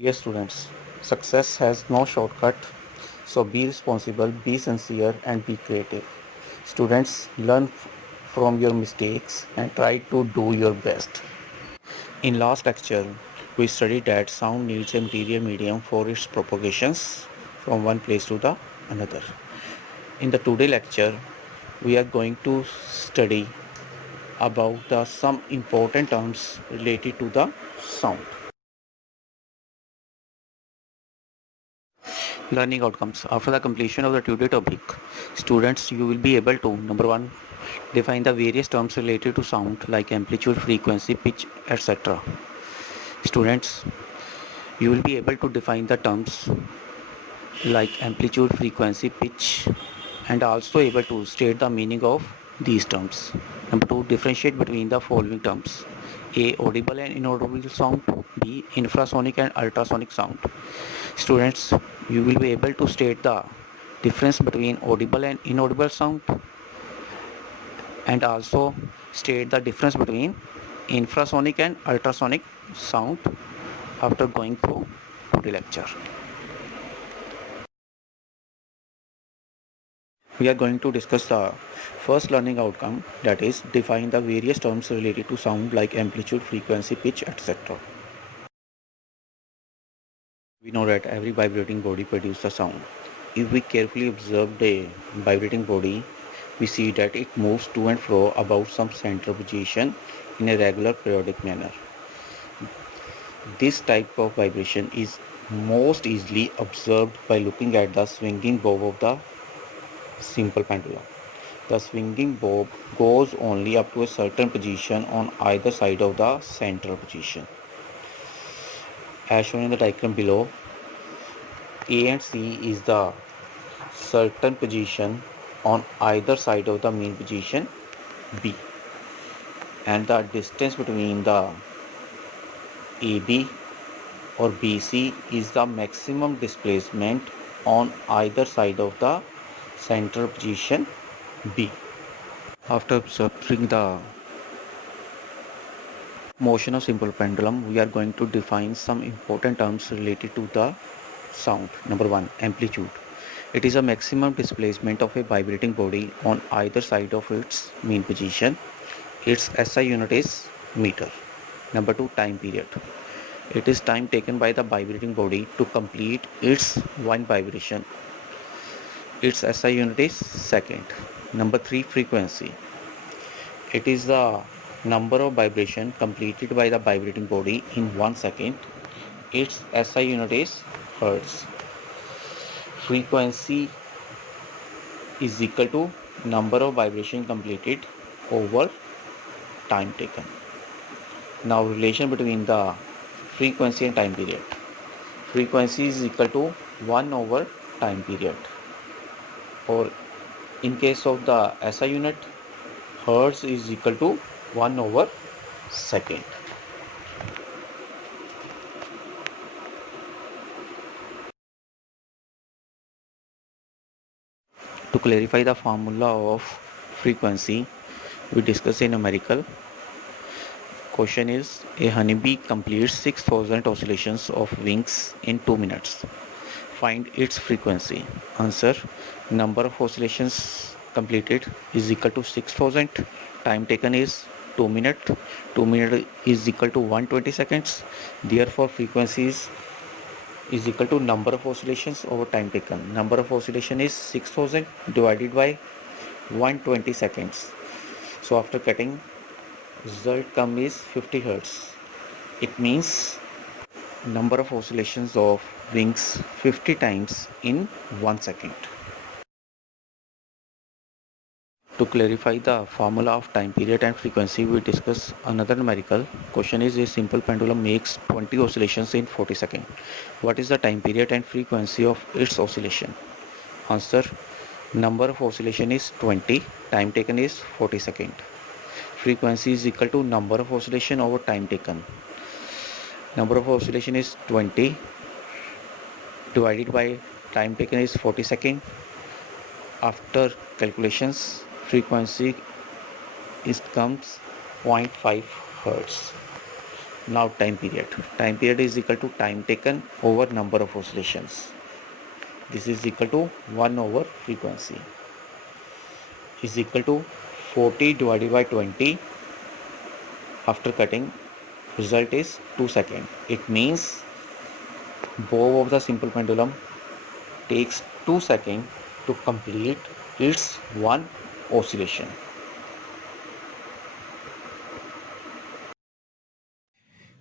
Dear students, success has no shortcut, so be responsible, be sincere, and be creative. Students, learn from your mistakes and try to do your best. In last lecture, we studied that sound needs a material medium for its propagations from one place to the another. In the today lecture, we are going to study about some important terms related to the sound. Learning outcomes. After the completion of the today topic, students, you will be able to number one, define the various terms related to sound like amplitude, frequency, pitch, etc. Students, you will be able to define the terms like amplitude, frequency, pitch, and also able to state the meaning of these terms. Number two, differentiate between the following terms: A. Audible and inaudible sound. B. Infrasonic and ultrasonic sound. Students, you will be able to state the difference between audible and inaudible sound and also state the difference between infrasonic and ultrasonic sound after going through the lecture. We are going to discuss the first learning outcome, that is define the various terms related to sound like amplitude, frequency, pitch, etc. We know that every vibrating body produces a sound. If we carefully observe the vibrating body, we see that it moves to and fro about some central position in a regular periodic manner. This type of vibration is most easily observed by looking at the swinging bob of the simple pendulum. The swinging bob goes only up to a certain position on either side of the central position. As shown in the diagram below, A and C is the certain position on either side of the mean position B, and the distance between the AB or BC is the maximum displacement on either side of the central position B. After observing the motion of simple pendulum, we are going to define some important terms related to the sound. Number one, amplitude. It is a maximum displacement of a vibrating body on either side of its mean position. Its SI unit is meter. Number two, time period. It is time taken by the vibrating body to complete its one vibration. Its SI unit is second. Number three, frequency. It is the number of vibration completed by the vibrating body in 1 second. Its SI unit is hertz. Frequency is equal to number of vibration completed over time taken. Now relation between the frequency and time period. Frequency is equal to 1 over time period, or in case of the SI unit, hertz is equal to 1 over second. To clarify the formula of frequency, we discuss a numerical. Question is, a honeybee completes 6000 oscillations of wings in 2 minutes. Find its frequency. Answer, number of oscillations completed is equal to 6000. Time taken is 2 minutes. 2 minutes is equal to 120 seconds. Therefore, frequency is equal to number of oscillations over time taken. Number of oscillation is 6000 divided by 120 seconds. So after cutting, result come is 50 hertz. It means number of oscillations of wings 50 times in 1 second. To clarify the formula of time period and frequency, we discuss another numerical. Question is, a simple pendulum makes 20 oscillations in 40 seconds. What is the time period and frequency of its oscillation? Answer, number of oscillation is 20, time taken is 40 seconds. Frequency is equal to number of oscillation over time taken. Number of oscillation is 20 divided by time taken is 40 seconds. After calculations, frequency is comes 0.5 hertz. Now time period. Time period is equal to time taken over number of oscillations. This is equal to 1 over frequency is equal to 40 divided by 20. After cutting, result is 2 seconds. It means bow of the simple pendulum takes 2 seconds to complete its one oscillation.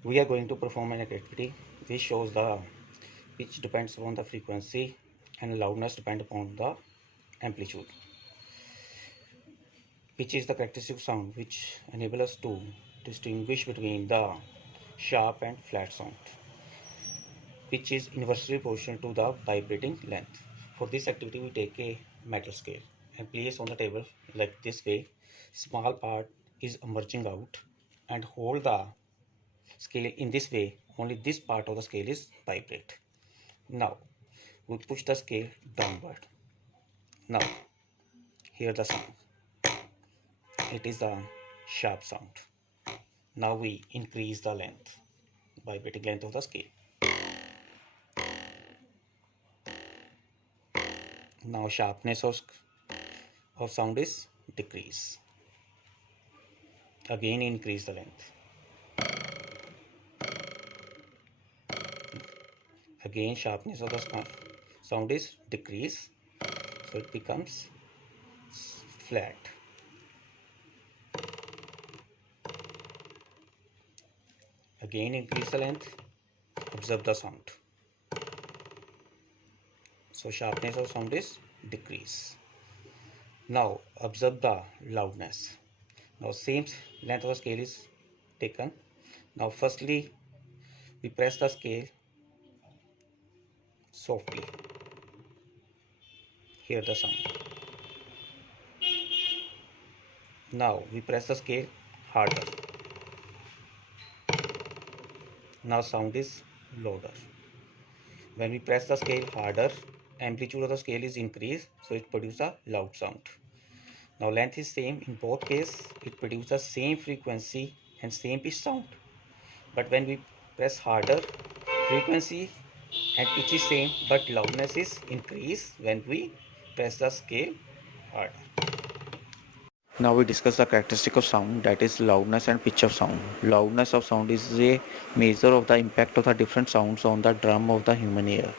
We are going to perform an activity which shows the pitch depends upon the frequency and loudness depend upon the amplitude. Pitch is the characteristic sound which enable us to distinguish between the sharp and flat sound. Pitch is inversely proportional to the vibrating length. For this activity, we take a metal scale and place on the table like this way. Small part is emerging out and hold the scale in this way. Only this part of the scale is vibrate. Now we push the scale downward. Now hear the sound. It is the sharp sound. Now we increase the length, vibrating length of the scale. Now sharpness of sound is decrease. Again increase the length. Again sharpness of the sound is decrease, so it becomes flat. Again increase the length, observe the sound. So sharpness of sound is decrease. Now observe the loudness. Now same length of the scale is taken. Now firstly we press the scale softly. Hear the sound. Now we press the scale harder. Now sound is louder. When we press the scale harder, amplitude of the scale is increased, so it produces a loud sound. Now length is same in both cases, it produces the same frequency and same pitch sound. But when we press harder, frequency and pitch is same, but loudness is increased when we press the scale harder. Now we discuss the characteristic of sound, that is loudness and pitch of sound. Loudness of sound is a measure of the impact of the different sounds on the drum of the human ear.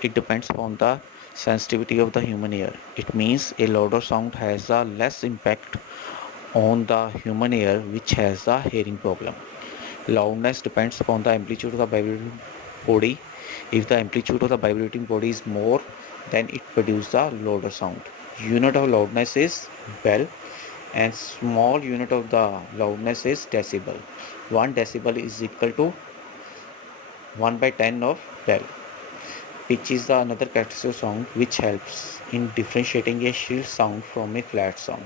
It depends upon the sensitivity of the human ear. It means a louder sound has a less impact on the human ear which has a hearing problem. Loudness depends upon the amplitude of the vibrating body. If the amplitude of the vibrating body is more, then it produces a louder sound. Unit of loudness is bell and small unit of the loudness is decibel. 1 decibel is equal to 1 by 10 of bell. Pitch is the another characteristic sound which helps in differentiating a shrill sound from a flat sound.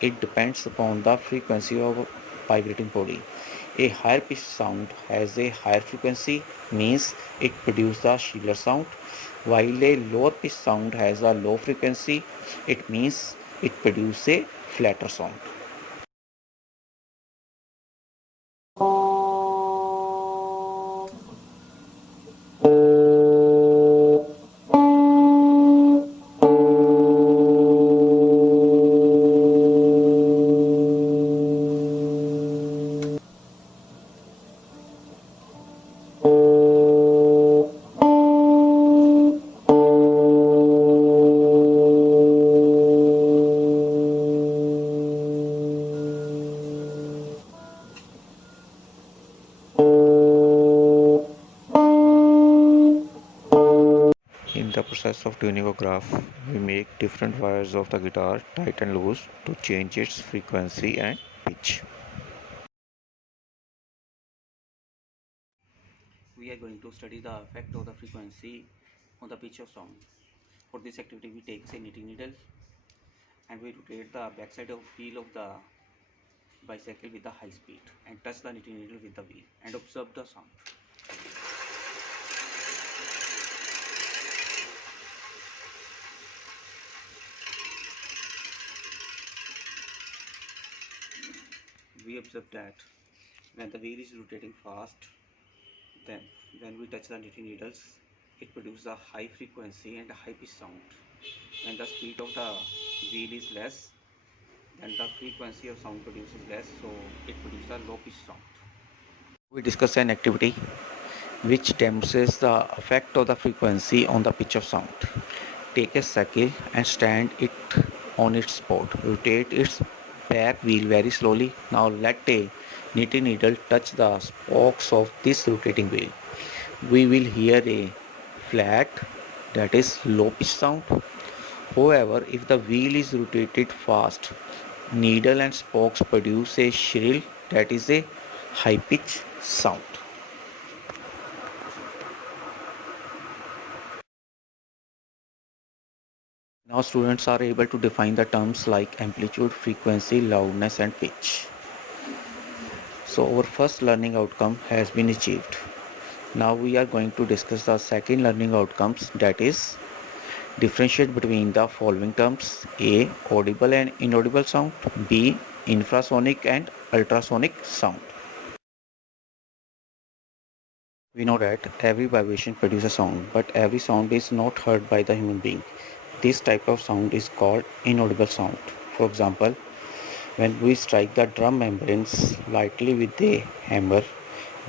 It depends upon the frequency of vibrating body. A higher pitched sound has a higher frequency, means it produces a shriller sound, while a lower pitched sound has a low frequency, it means it produces a flatter sound. In the process of tuning a graph, we make different wires of the guitar tight and loose to change its frequency and pitch. We are going to study the effect of the frequency on the pitch of sound. For this activity, we take a knitting needle and we rotate the backside of wheel of the bicycle with the high speed and touch the knitting needle with the wheel and observe the sound. We observe that When the wheel is rotating fast, then when we touch the knitting needles, it produces a high frequency and a high pitch sound. When the speed of the wheel is less, then the frequency of sound produces less, so it produces a low pitch sound. We discuss an activity which demonstrates the effect of the frequency on the pitch of sound. Take a cycle and stand it on its spot. Rotate its back wheel very slowly. Now let a knitting needle touch the spokes of this rotating wheel. We will hear a flat, that is low pitch sound. However, if the wheel is rotated fast, needle and spokes produce a shrill, that is a high pitch sound. Now students are able to define the terms like amplitude, frequency, loudness and pitch. So our first learning outcome has been achieved. Now we are going to discuss the second learning outcomes, that is differentiate between the following terms: A. Audible and inaudible sound, B. Infrasonic and ultrasonic sound. We know that every vibration produces sound, but every sound is not heard by the human being. This type of sound is called inaudible sound. For example, when we strike the drum membranes lightly with a hammer,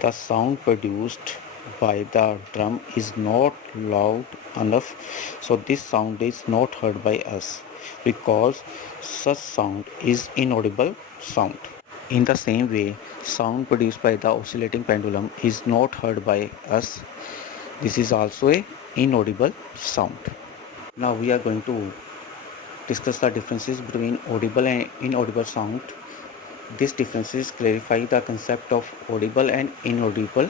the sound produced by the drum is not loud enough, so this sound is not heard by us because such sound is inaudible sound. In the same way, sound produced by the oscillating pendulum is not heard by us. This is also a inaudible sound. Now we are going to discuss the differences between audible and inaudible sound. These differences clarify the concept of audible and inaudible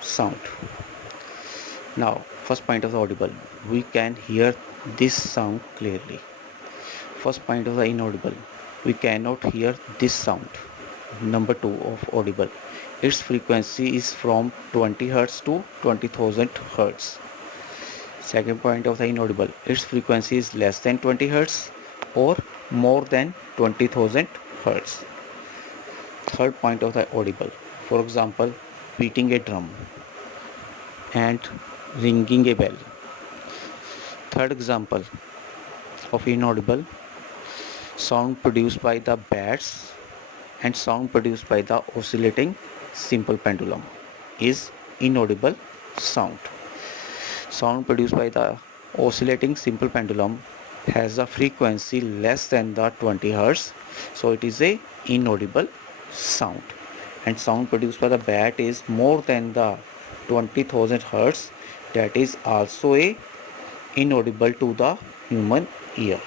sound. Now, first point of the audible, we can hear this sound clearly. First point of the inaudible, we cannot hear this sound. Number 2 of audible, its frequency is from 20 Hz to 20,000 Hz. Second point of the inaudible, its frequency is less than 20 Hz or more than 20,000 Hz. Third point of the audible, for example, beating a drum and ringing a bell. Third example of inaudible, sound produced by the bats and sound produced by the oscillating simple pendulum is inaudible sound. Sound produced by the oscillating simple pendulum has a frequency less than the 20 Hz, so it is a inaudible sound. And sound produced by the bat is more than the 20,000 Hz, that is also a inaudible to the human ear.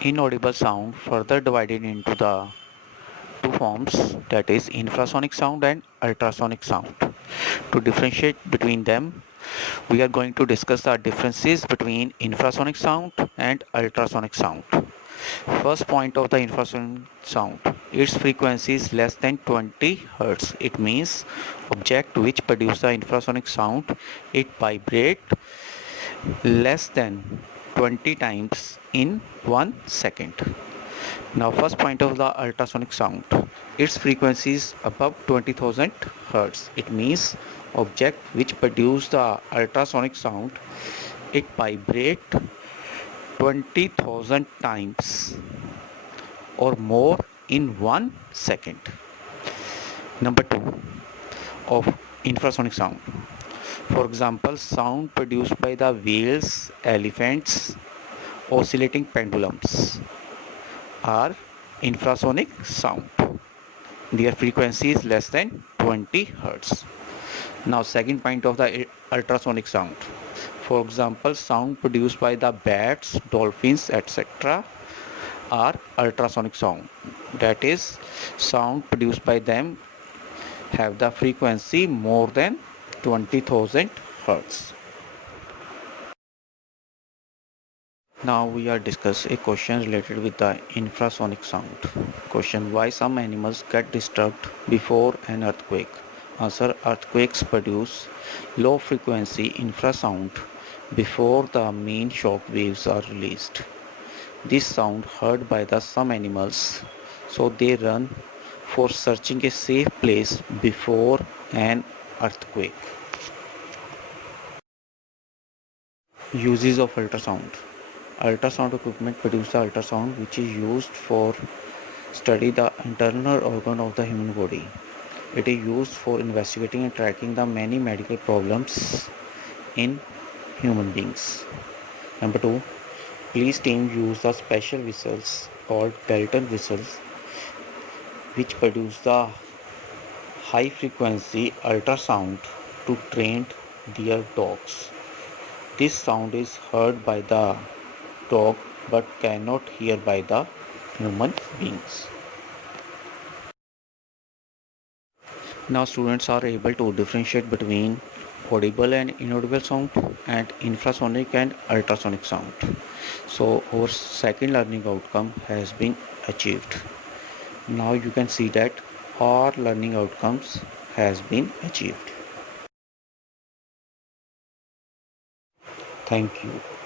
Inaudible sound further divided into the two forms, that is infrasonic sound and ultrasonic sound. To differentiate between them, we are going to discuss the differences between infrasonic sound and ultrasonic sound. First point of the infrasonic sound, its frequency is less than 20 Hz. It means object which produce the infrasonic sound, it vibrate less than 20 times in 1 second. Now first point of the ultrasonic sound, its frequency is above 20,000 Hz. It means object which produce the ultrasonic sound, it vibrate 20,000 times or more in 1 second. Number 2 of infrasonic sound. For example, sound produced by the whales, elephants, oscillating pendulums are infrasonic sound. Their frequency is less than 20 Hz. Now second point of the ultrasonic sound. For example, sound produced by the bats, dolphins, etc. are ultrasonic sound. That is, sound produced by them have the frequency more than 20,000 Hz. Now we are discuss a question related with the infrasonic sound. Question: why some animals get disturbed before an earthquake? Answer: earthquakes produce low frequency infrasound before the main shock waves are released. This sound heard by the some animals, so they run for searching a safe place before an earthquake. Uses of ultrasound. Ultrasound equipment produce the ultrasound which is used for study the internal organ of the human body. It is used for investigating and tracking the many medical problems in human beings. Number 2, police team use the special whistles called Pelton whistles which produce the high frequency ultrasound to train their dogs. This sound is heard by the dog but cannot hear by the human beings. Now students are able to differentiate between audible and inaudible sound and infrasonic and ultrasonic sound. So our second learning outcome has been achieved. Now you can see that all learning outcomes has been achieved. Thank you.